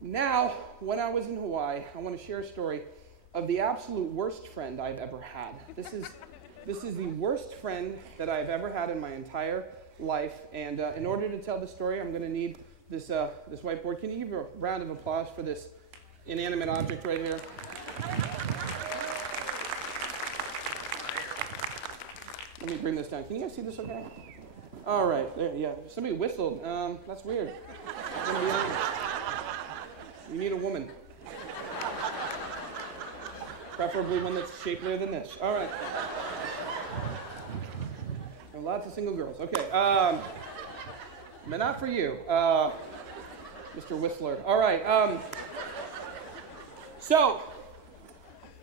Now, when I was in Hawaii, I want to share a story of the absolute worst friend I've ever had. This is the worst friend that I've ever had in my entire life. And in order to tell the story, I'm going to need this whiteboard. Can you give a round of applause for this inanimate object right here? Let me bring this down. Can you guys see this okay? All right. There, yeah. Somebody whistled. That's weird. You need a woman. Preferably one that's shapelier than this. All right. And lots of single girls. Okay. But not for you, Mr. Whistler. All right. So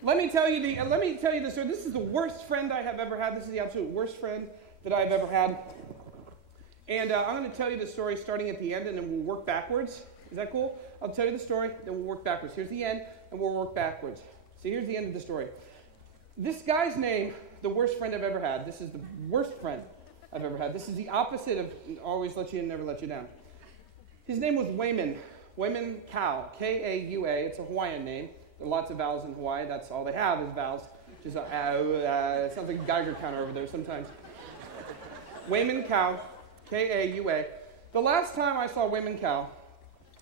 let me tell you the story. This is the worst friend I have ever had. This is the absolute worst friend that I've ever had. And I'm going to tell you the story starting at the end, and then we'll work backwards. Is that cool? I'll tell you the story, then we'll work backwards. Here's the end, and we'll work backwards. So here's the end of the story. This guy's name, the worst friend I've ever had. This is the worst friend I've ever had. This is the opposite of always let you in, never let you down. His name was Wayman. Wayman Kau. K-A-U-A. It's a Hawaiian name. There are lots of vowels in Hawaii. That's all they have is vowels. Just it sounds like a Geiger counter over there sometimes. Wayman Kau. K-A-U-A. The last time I saw Wayman Kau,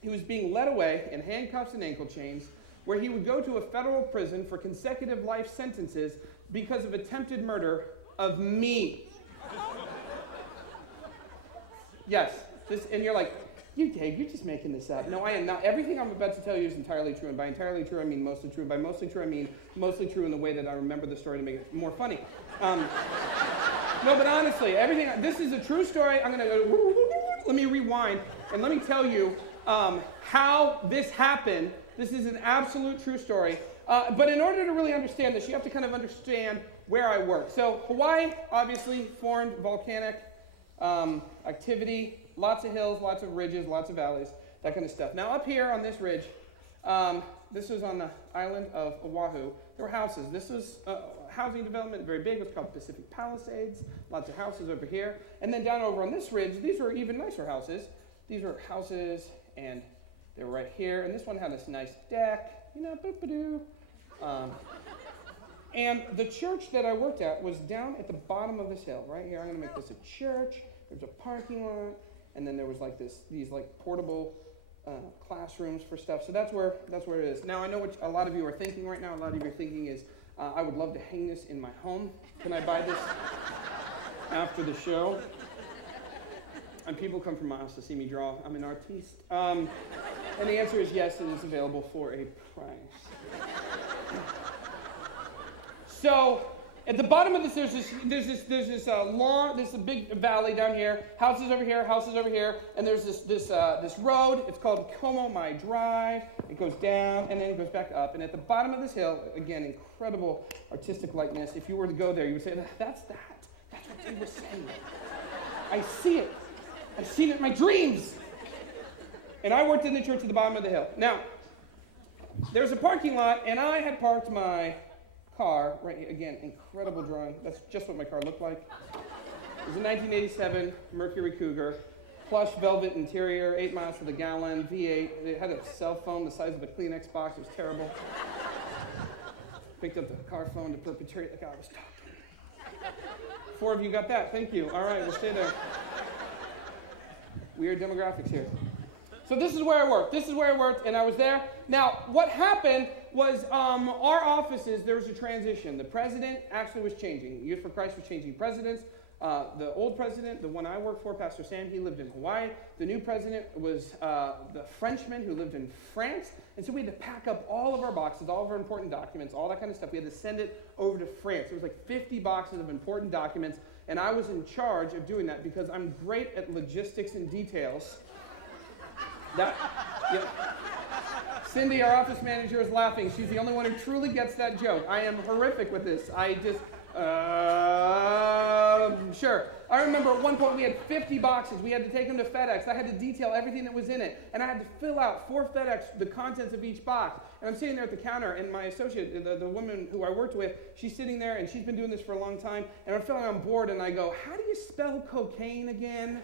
he was being led away in handcuffs and ankle chains, where he would go to a federal prison for consecutive life sentences because of attempted murder of me. Yes, and you're like, Dave, you're just making this up. No, I am not. Everything I'm about to tell you is entirely true, and by entirely true, I mean mostly true. And by mostly true, I mean mostly true in the way that I remember the story to make it more funny. No, but honestly, this is a true story. I'm going to let me rewind, and let me tell you how this happened. This is an absolute true story. But in order to really understand this, you have to kind of understand where I work. So Hawaii, obviously, formed volcanic activity, lots of hills, lots of ridges, lots of valleys, that kind of stuff. Now up here on this ridge, this was on the island of Oahu. There were houses. This was housing development, very big. It was called Pacific Palisades. Lots of houses over here. And then down over on this ridge, these were even nicer houses. These were houses, and they were right here. And this one had this nice deck, boop-a-doo. And the church that I worked at was down at the bottom of this hill, right here. I'm going to make this a church. There's a parking lot, and then there was like these portable classrooms for stuff. So that's where it is. Now I know what a lot of you are thinking right now. A lot of you are thinking is, I would love to hang this in my home. Can I buy this after the show? And people come from my house to see me draw. I'm an artiste. And the answer is yes, it is available for a price. So at the bottom of this, there's this a big valley down here, houses over here, and there's this road. It's called Como Mai Drive. It goes down and then it goes back up. And at the bottom of this hill, again, incredible artistic likeness. If you were to go there, you would say, that's what they were saying. I see it. I've seen it in my dreams. And I worked in the church at the bottom of the hill. Now, there's a parking lot, and I had parked my car right here. Again, incredible drawing. That's just what my car looked like. It was a 1987 Mercury Cougar, plush velvet interior, 8 miles to the gallon, V8. It had a cell phone the size of a Kleenex box. It was terrible. Picked up the car phone to perpetrate like I was talking. 4 of you got that. Thank you. All right, we'll stay there. Weird demographics here. So this is where I worked, and I was there. Now, what happened was our offices, there was a transition. The president actually was changing. Youth for Christ was changing presidents. The old president, the one I worked for, Pastor Sam, he lived in Hawaii. The new president was the Frenchman who lived in France. And so we had to pack up all of our boxes, all of our important documents, all that kind of stuff. We had to send it over to France. It was like 50 boxes of important documents. And I was in charge of doing that because I'm great at logistics and details. Cindy, our office manager, is laughing. She's the only one who truly gets that joke. I am horrific with this. Sure. I remember at one point we had 50 boxes. We had to take them to FedEx. I had to detail everything that was in it. And I had to fill out for FedEx the contents of each box. And I'm sitting there at the counter, and my associate, the woman who I worked with, she's sitting there, and she's been doing this for a long time. And I'm feeling on board, and I go, how do you spell cocaine again?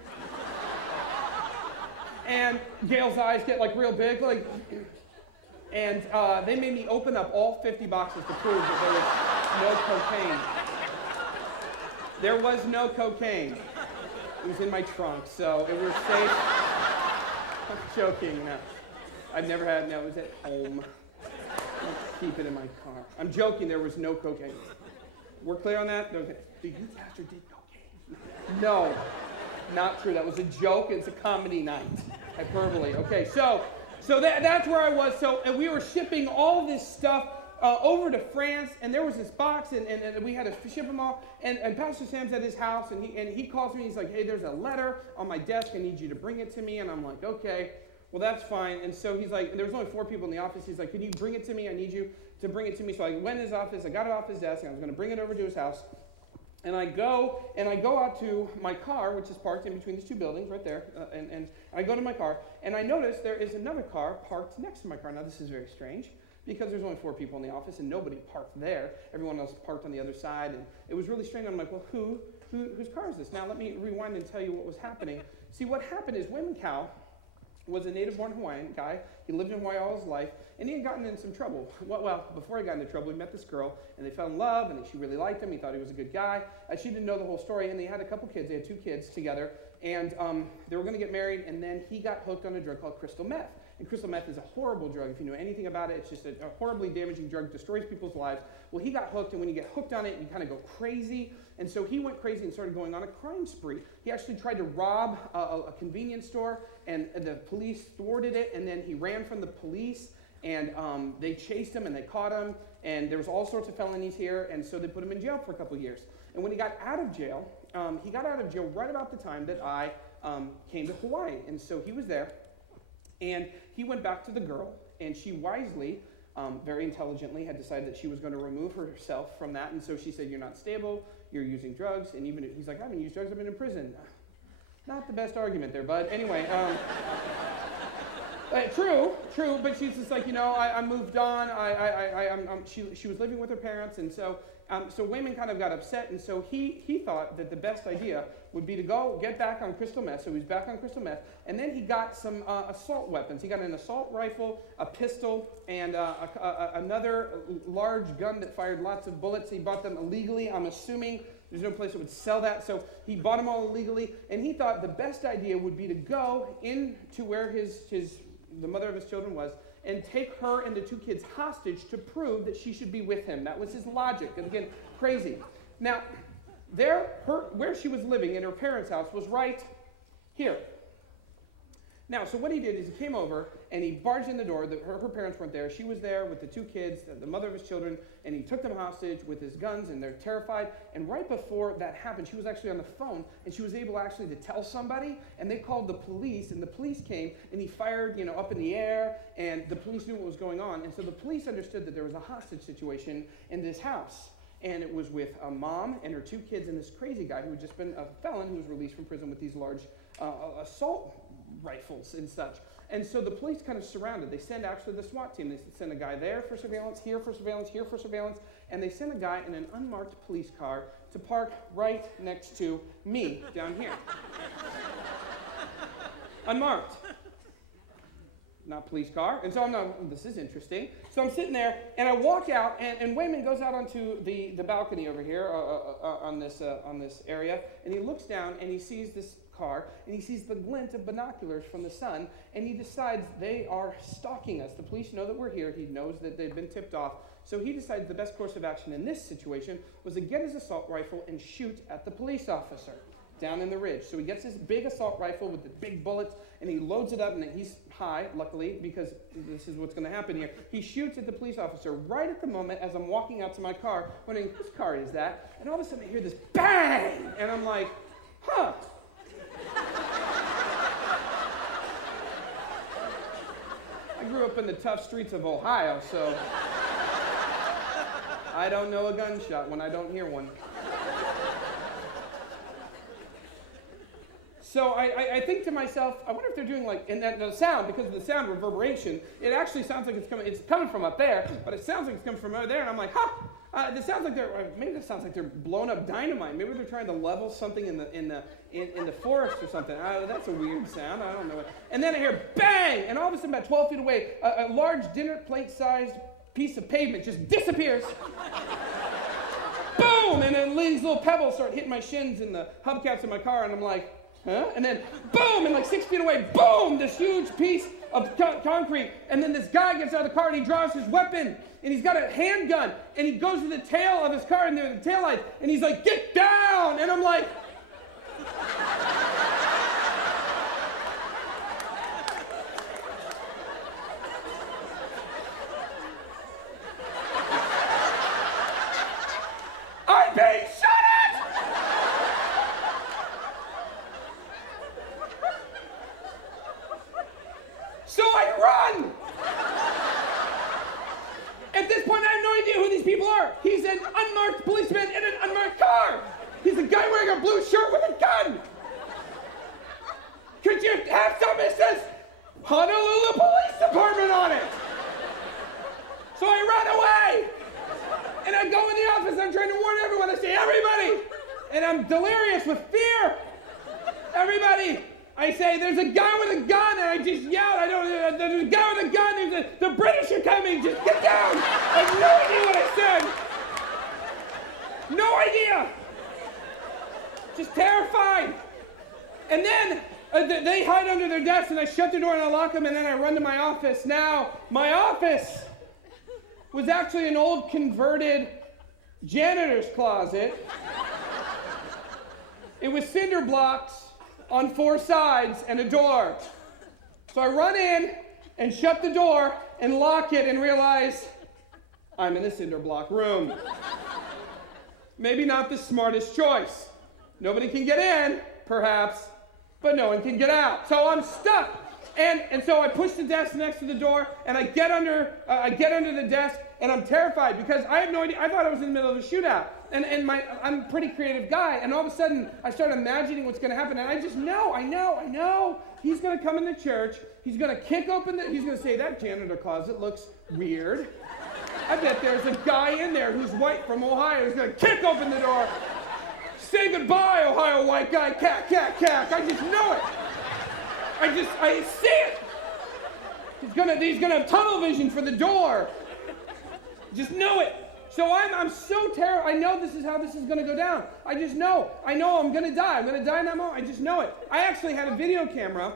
And Gail's eyes get like real big, like, and they made me open up all 50 boxes to prove that there was no cocaine. There was no cocaine. It was in my trunk, so it was safe. I'm joking. No. I've never had, no, it was at home. I'll keep it in my car. I'm joking, there was no cocaine. We're clear on that? Okay. The youth pastor did cocaine. No, not true. That was a joke. It's a comedy night. Hyperbole. Okay, so that's where I was. And we were shipping all this stuff over to France, and there was this box, and we had to ship them all. And Pastor Sam's at his house, and he calls me. He's like, "Hey, there's a letter on my desk. I need you to bring it to me." And I'm like, "Okay, well that's fine." And so he's like, there was only 4 people in the office. He's like, "Can you bring it to me? I need you to bring it to me." So I went in his office. I got it off his desk, and I was going to bring it over to his house. And I go out to my car, which is parked in between these 2 buildings right there. And I go to my car, and I notice there is another car parked next to my car. Now, this is very strange, because there's only 4 people in the office, and nobody parked there. Everyone else parked on the other side, and it was really strange. I'm like, well, whose car is this? Now, let me rewind and tell you what was happening. See, what happened is Wayman Cow was a native-born Hawaiian guy. He lived in Hawaii all his life, and he had gotten in some trouble. Well, before he got into trouble, he met this girl, and they fell in love, and she really liked him. He thought he was a good guy. She didn't know the whole story, and they had a couple kids. They had 2 kids together, and they were going to get married, and then he got hooked on a drug called crystal meth. And crystal meth is a horrible drug. If you know anything about it, it's just a horribly damaging drug, destroys people's lives. Well, he got hooked, and when you get hooked on it, you kind of go crazy. And so he went crazy and started going on a crime spree. He actually tried to rob a convenience store, and the police thwarted it, and then he ran from the police, and they chased him, and they caught him, and there was all sorts of felonies here, and so they put him in jail for a couple years. And when he got out of jail, he got out of jail right about the time that I came to Hawaii. And so he was there, and he went back to the girl, and she wisely, very intelligently, had decided that she was going to remove herself from that. And so she said, "You're not stable, you're using drugs." And even if he's like, "I haven't used drugs, I've been in prison." Not the best argument there, bud. Anyway, true, but she's just like, I moved on. She was living with her parents, and so Wayman kind of got upset, and so he thought that the best idea would be to go get back on crystal meth. So he's back on crystal meth, and then he got some assault weapons. He got an assault rifle, a pistol, and another large gun that fired lots of bullets. He bought them illegally. I'm assuming there's no place that would sell that, so he bought them all illegally, and he thought the best idea would be to go into where the mother of his children was, and take her and the 2 kids hostage to prove that she should be with him. That was his logic, and again, crazy. Now, where she was living in her parents' house was right here. Now, so what he did is he came over, and he barged in the door. Her parents weren't there. She was there with the 2 kids, the mother of his children, and he took them hostage with his guns, and they're terrified. And right before that happened, she was actually on the phone, and she was able actually to tell somebody, and they called the police, and the police came, and he fired, up in the air, and the police knew what was going on. And so the police understood that there was a hostage situation in this house. And it was with a mom and her 2 kids and this crazy guy who had just been a felon who was released from prison with these large assault rifles and such. And so the police kind of surrounded. They send actually the SWAT team. They send a guy there for surveillance, here for surveillance, here for surveillance, and they send a guy in an unmarked police car to park right next to me down here. Unmarked. Not police car. And so I'm not, this is interesting. So I'm sitting there, and I walk out, and Wayman goes out onto the balcony over here on this area, and he looks down, and he sees this car, and he sees the glint of binoculars from the sun, and he decides they are stalking us. The police know that we're here. He knows that they've been tipped off. So he decides the best course of action in this situation was to get his assault rifle and shoot at the police officer down in the ridge. So he gets this big assault rifle with the big bullets, and he loads it up, and he's high, luckily, because this is what's going to happen here. He shoots at the police officer right at the moment as I'm walking out to my car, wondering, whose car is that? And all of a sudden I hear this bang! And I'm like, huh. I grew up in the tough streets of Ohio, so I don't know a gunshot when I don't hear one. So I think to myself, I wonder if they're doing and the sound, because of the sound reverberation, it actually sounds like it's coming from up there, but it sounds like it's coming from over there, and I'm like, This sounds like they're blowing up dynamite. Maybe they're trying to level something in the forest or something. That's a weird sound. I don't know. And then I hear bang, and all of a sudden, about 12 feet away, a large dinner plate-sized piece of pavement just disappears. Boom! And then these little pebbles start hitting my shins and the hubcaps of my car, and I'm like, huh? And then boom! And like 6 feet away, boom! This huge piece of concrete. And then this guy gets out of the car and he draws his weapon. And he's got a handgun. And he goes to the tail of his car and the taillight. And he's like, get down! And I'm like... I'm being shot at! So I run! At this point, I have no idea who these people are. He's an unmarked policeman in an unmarked car. He's a guy wearing a blue shirt with a gun. Could you have something that says Honolulu Police Department on it? So I run away. And I go in the office, I'm trying to warn everyone. I say, everybody! And I'm delirious with fear. Everybody! I say, there's a guy with a gun, and I just yelled, there's a guy with a gun, the British are coming, just get down! I have no idea what I said. No idea! Just terrified. And then they hide under their desks, and I shut the door and I lock them, and then I run to my office. Now, my office was actually an old converted janitor's closet. It was cinder blocks on 4 sides and a door. So I run in and shut the door and lock it and realize I'm in the cinder block room. Maybe not the smartest choice. Nobody can get in, perhaps, but no one can get out. So I'm stuck. And so I push the desk next to the door, and I get under the desk, and I'm terrified because I have no idea. I thought I was in the middle of a shootout, and I'm a pretty creative guy, and all of a sudden I start imagining what's going to happen, and I just know, I know. He's going to come in the church. He's going to kick open he's going to say, that janitor closet looks weird. I bet there's a guy in there who's white from Ohio who's going to kick open the door. Say goodbye, Ohio white guy, cack, cack, cack. I just know it. I see it. He's gonna have tunnel vision for the door. Just know it. So I'm so terrified. I know this is how this is gonna go down. I just know. I know I'm gonna die. I'm gonna die in that moment. I just know it. I actually had a video camera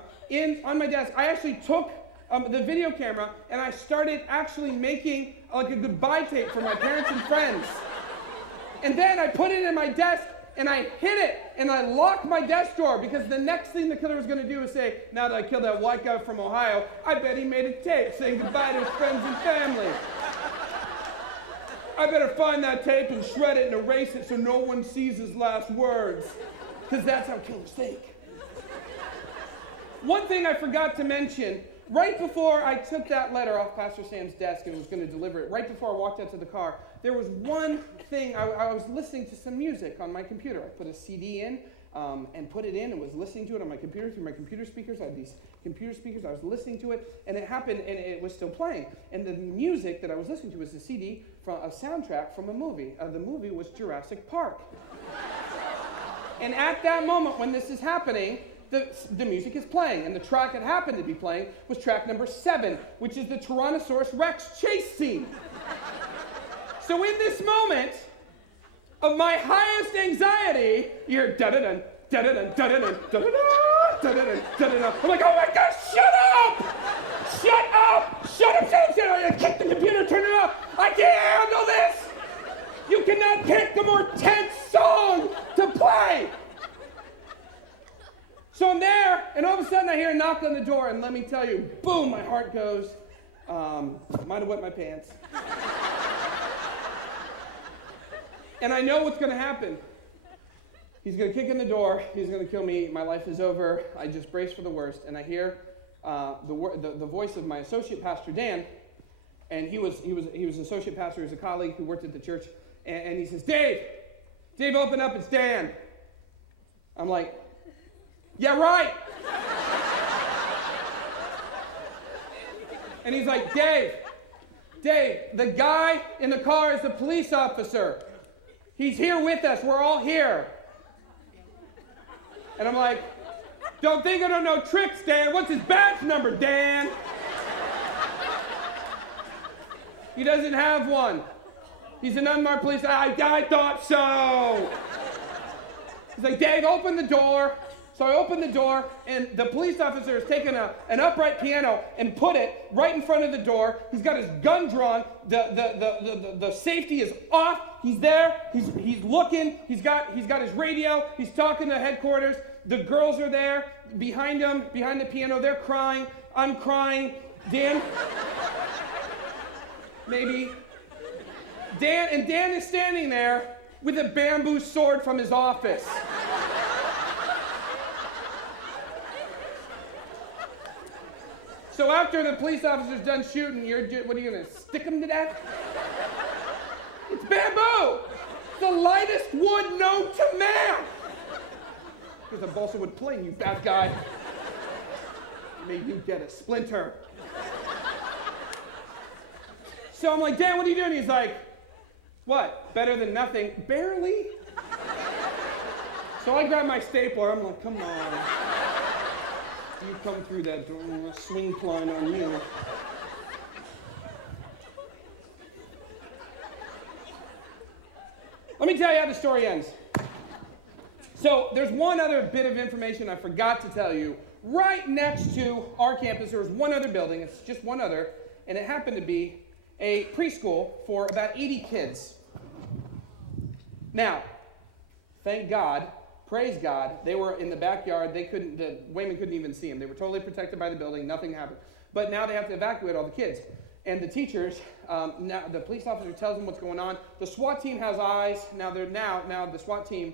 on my desk. I actually took the video camera and I started actually making like a goodbye tape for my parents and friends. And then I put it in my desk and I hid it and I locked my desk drawer because the next thing the killer was going to do was say, now that I killed that white guy from Ohio, I bet he made a tape saying goodbye to his friends and family. I better find that tape and shred it and erase it so no one sees his last words, because that's how killers think. One thing I forgot to mention, right before I took that letter off Pastor Sam's desk and was going to deliver it, right before I walked out to the car, there was one thing. I was listening to some music on my computer. I put a CD in and put it in and was listening to it on my computer through my computer speakers. I had these computer speakers. I was listening to it, and it happened, and it was still playing. And the music that I was listening to was a CD from a soundtrack from a movie. The movie was Jurassic Park. And at that moment when this is happening, the music is playing, and the track that happened to be playing was track number 7, which is the Tyrannosaurus Rex chase scene. So in this moment of my highest anxiety, you hear da-da-dun, da-da-dun, da-da-dun, da-da-dun, da-da-dun, da-da-dun. I'm like, oh my gosh, shut up! Shut up! Shut up, shut up, shut up! I kick the computer, turn it off. I can't handle this! You cannot pick a more tense song to play! So I'm there, and all of a sudden I hear a knock on the door, and let me tell you, boom, my heart goes, might have wet my pants. And I know what's going to happen. He's going to kick in the door. He's going to kill me. My life is over. I just brace for the worst. And I hear the voice of my associate pastor, Dan. And he was associate pastor. He was a colleague who worked at the church. And he says, Dave, open up. It's Dan. I'm like, yeah, right. And he's like, Dave, Dave, the guy in the car is the police officer. He's here with us. We're all here. And I'm like, don't think I don't know tricks, Dan. What's his badge number, Dan? He doesn't have one. He's an unmarked police. I thought so. He's like, Dave, open the door. So I open the door, and the police officer has taken an upright piano and put it right in front of the door. He's got his gun drawn. The safety is off. He's there. He's looking. He's got his radio. He's talking to headquarters. The girls are there behind him, behind the piano. They're crying. I'm crying. Dan, maybe. Dan is standing there with a bamboo sword from his office. So after the police officer's done shooting, what are you gonna stick him to death? It's bamboo! The lightest wood known to man! There's a balsa wood plane, you bad guy. May you get a splinter. So I'm like, Dan, what are you doing? He's like, what? Better than nothing? Barely? So I grab my stapler, I'm like, come on. You come through that door, swing klein on you. Let me tell you how the story ends. So there's one other bit of information I forgot to tell you. Right next to our campus, there was one other building. It's just one other, and it happened to be a preschool for about 80 kids. Now, thank God, praise God, they were in the backyard. The Wayman couldn't even see them. They were totally protected by the building. Nothing happened. But now they have to evacuate all the kids. And the teachers, now the police officer tells them what's going on. The SWAT team has eyes. Now the SWAT team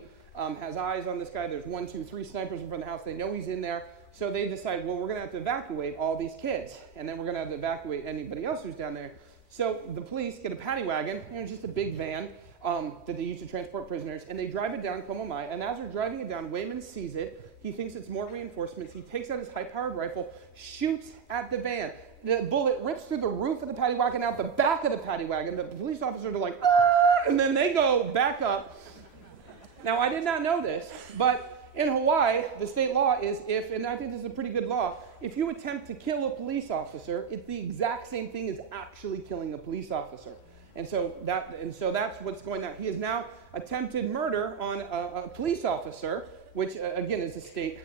has eyes on this guy. There's 1, 2, 3 snipers in front of the house. They know he's in there. So they decide, well, we're going to have to evacuate all these kids. And then we're going to have to evacuate anybody else who's down there. So the police get a paddy wagon, just a big van that they use to transport prisoners. And they drive it down Como Mai. And as they're driving it down, Wayman sees it. He thinks it's more reinforcements. He takes out his high-powered rifle, shoots at the van. The bullet rips through the roof of the paddy wagon, out the back of the paddy wagon. The police officers are like, ah! And then they go back up. Now, I did not know this, but in Hawaii, the state law is and I think this is a pretty good law, if you attempt to kill a police officer, it's the exact same thing as actually killing a police officer. And so that's what's going on. He has now attempted murder on a police officer, which again is a state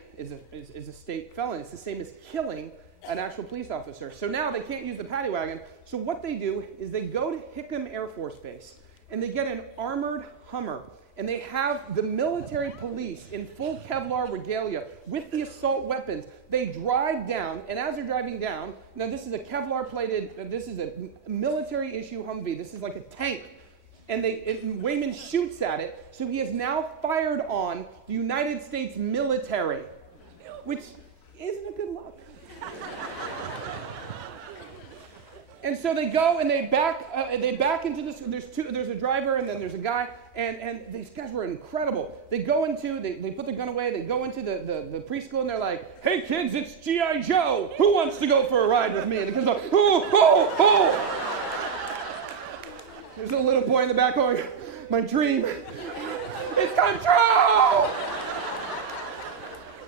felony. It's the same as killing an actual police officer. So now they can't use the paddy wagon. So what they do is they go to Hickam Air Force Base and they get an armored Hummer. And they have the military police in full Kevlar regalia with the assault weapons. They drive down, and as they're driving down, now this is a Kevlar plated, this is a military issue Humvee. This is like a tank. And Wayman shoots at it, so he has now fired on the United States military, which isn't a good look. And so they go and they back into this. There's a driver and then there's a guy, and these guys were incredible. They put their gun away. They go into the preschool and they're like, "Hey kids, it's G.I. Joe. Who wants to go for a ride with me?" And the kids go, "Who?" There's a little boy in the back going, "My dream, it's come true!"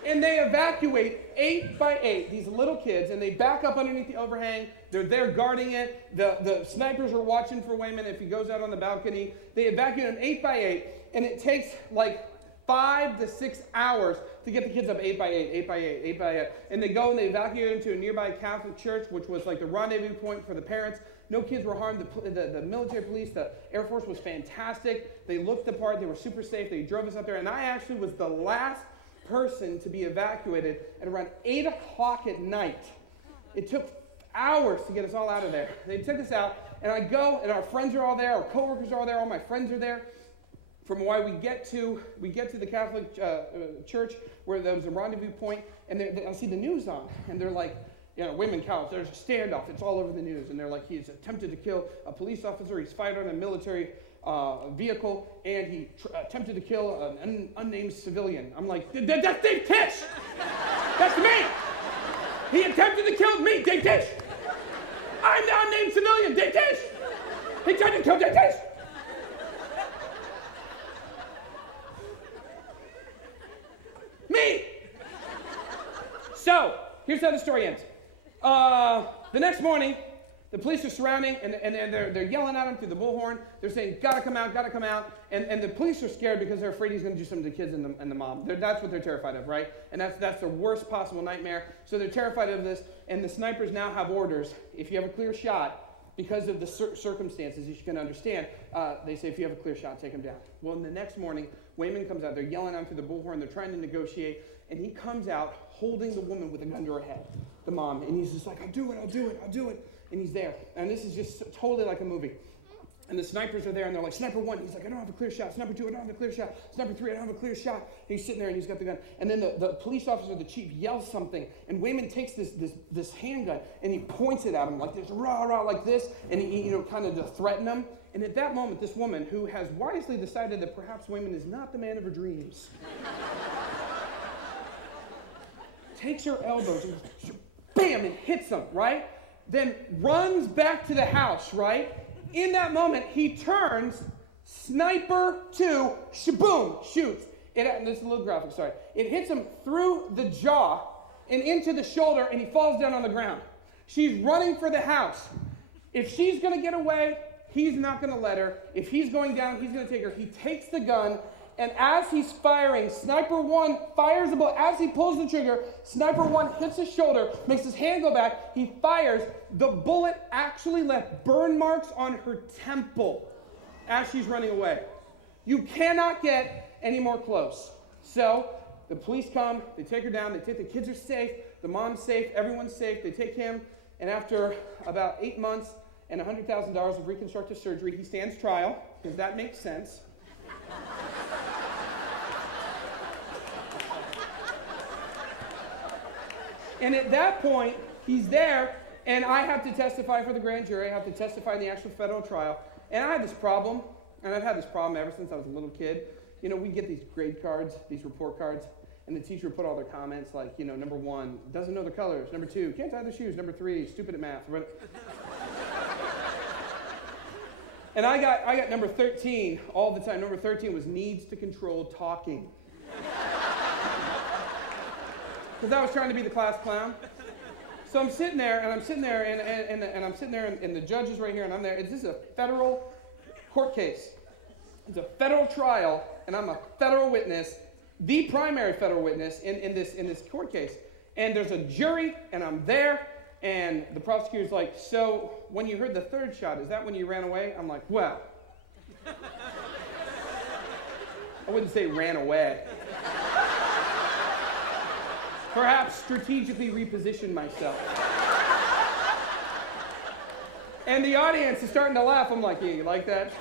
And they evacuate 8 by 8, these little kids, and they back up underneath the overhang. They're there guarding it. The snipers are watching for Wayman if he goes out on the balcony. They evacuate him 8 by 8, and it takes like 5 to 6 hours to get the kids up 8 by 8, 8 by 8, 8 by 8. And they go and they evacuate them to a nearby Catholic church, which was like the rendezvous point for the parents. No kids were harmed. The military police, the Air Force was fantastic. They looked the part. They were super safe. They drove us up there, and I actually was the last person to be evacuated at around 8 o'clock at night. It took hours to get us all out of there. They took us out, and I go, and our friends are all there, our coworkers are all there, all my friends are there. From Hawaii, we get to the Catholic church where there was a rendezvous point, and I see the news on, and they're like, Wayman Cowles, there's a standoff. It's all over the news, and they're like, he's attempted to kill a police officer. He's fired on a military vehicle, and he attempted to kill an unnamed civilian. I'm like, that's Dave Tieche! That's me! He attempted to kill me, Dave Tieche! I'm the unnamed civilian, Tieche. He tried to kill Tieche. Me. So, here's how the story ends. The next morning, the police are surrounding, and they're yelling at him through the bullhorn. They're saying, gotta come out, gotta come out. And the police are scared because they're afraid he's gonna do something to the kids and the mom. That's what they're terrified of, right? And that's the worst possible nightmare. So they're terrified of this, and the snipers now have orders. If you have a clear shot, because of the circumstances, you can understand, they say, if you have a clear shot, take him down. Well, the next morning, Wayman comes out. They're yelling at him through the bullhorn. They're trying to negotiate. And he comes out holding the woman with a gun to her head, the mom. And he's just like, I'll do it. And he's there. And this is just totally like a movie. And the snipers are there, and they're like, Sniper 1, he's like, I don't have a clear shot. Sniper 2, I don't have a clear shot. Sniper 3, I don't have a clear shot. And he's sitting there, and he's got the gun. And then the police officer, the chief, yells something. And Wayman takes this handgun, and he points it at him like this, rah, rah, like this. And he kind of to threaten him. And at that moment, this woman, who has wisely decided that perhaps Wayman is not the man of her dreams, takes her elbows and bam, and hits him, right? Then runs back to the house, right? In that moment, he turns, Sniper 2, shaboom, shoots. This is a little graphic, sorry. It hits him through the jaw and into the shoulder, and he falls down on the ground. She's running for the house. If she's going to get away, he's not going to let her. If he's going down, he's going to take her. He takes the gun, and as he's firing, Sniper 1 fires the bullet. As he pulls the trigger, Sniper 1 hits his shoulder, makes his hand go back. He fires. The bullet actually left burn marks on her temple as she's running away. You cannot get any more close. So the police come. They take her down. They take the kids are safe. The mom's safe. Everyone's safe. They take him. And after about 8 months and $100,000 of reconstructive surgery, he stands trial, because that makes sense. And at that point, he's there, and I have to testify for the grand jury. I have to testify in the actual federal trial. And I had this problem, and I've had this problem ever since I was a little kid. You know, we get these grade cards, these report cards, and the teacher would put all their comments like, you know, number 1, doesn't know the colors. Number 2, can't tie the shoes. Number 3, stupid at math. And I got number 13 all the time. Number 13 was needs to control talking. Because I was trying to be the class clown. So I'm sitting there, and I'm sitting there, and the judge is right here, and I'm there. This is a federal court case. It's a federal trial, and I'm a federal witness, the primary federal witness in this court case. And there's a jury, and I'm there, and the prosecutor's like, so when you heard the third shot, is that when you ran away? I'm like, well, I wouldn't say ran away. Perhaps strategically reposition myself. And the audience is starting to laugh. I'm like, yeah, you like that?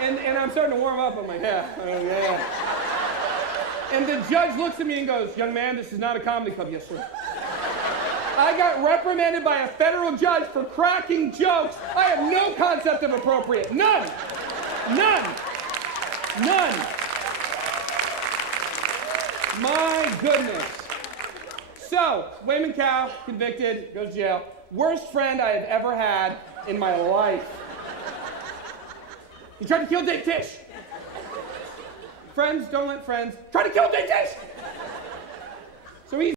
And I'm starting to warm up. I'm like, yeah, yeah. And the judge looks at me and goes, young man, this is not a comedy club. Yes, sir. I got reprimanded by a federal judge for cracking jokes. I have no concept of appropriate. None. My goodness. So, Wayman Cow, convicted, goes to jail. Worst friend I have ever had in my life. He tried to kill Tieche. Friends don't let friends try to kill Tieche.